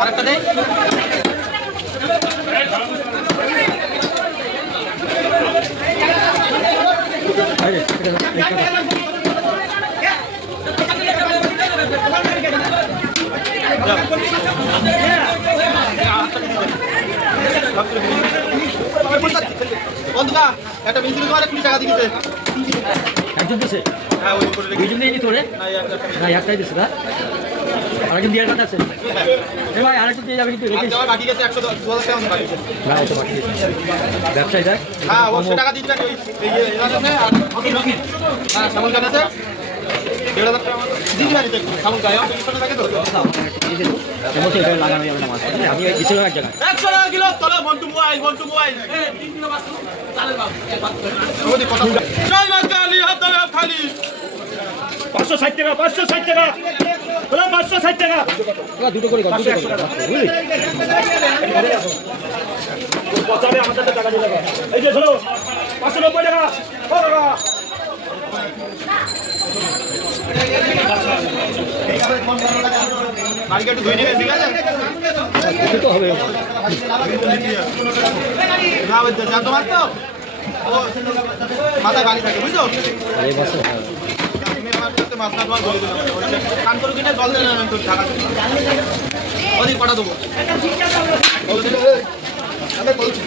আরেকটা দেই বন্ধুরা একটা মিছিল তোমার 20 টাকা দিয়েছে একজন দিছে হ্যাঁ ওই করে দুইজন দিয়ে নিত রে না একটাই দিছে না আরেকজন দিয়ে কাটা আছে এ ভাই আরেকটু দিয়ে যাবে কিন্তু রেখে আর বাকি গেছে 110 টাকা মতো বাকি গেছে না তো বাকি ব্যবসায়ী দেখ হ্যাঁ 100 টাকা দিচ্ছেন ওই এই এর আছে আর হ্যাঁ সামন কান আছে 1.5 টাকা দিন না দিতে সামন গায় পিছনে থাকে তো সমস্যা এটা লাগানো যাবে না মাছ আমি কিছু এক জায়গায় 100 টাকা কিলো চলো বন্ধু মোবাইল এই 3 কিলো মাছ চালের বাপ ওই কথা জয় মা কালী হাত ধরে খালি 560 টাকা 560 টাকা বলো 560 টাকা দুটো করে কর দুটো করে বুঝলি পচাবে আমার সাথে টাকা দিয়ে লাগা এই যে ধরো 590 টাকা ও টাকা মার্কেট ধুই নিয়ে ঠিক আছে কিছু তো হবে না ওই জান তোমার তো ও মাথা গালি থাকে বুঝছো এই বছর তুমি আমার কাছে মাছ না তোমার বলে দিলাম কান করে কিনে জল দেন আমি তো টাকা ওই কটা দেবো বলছি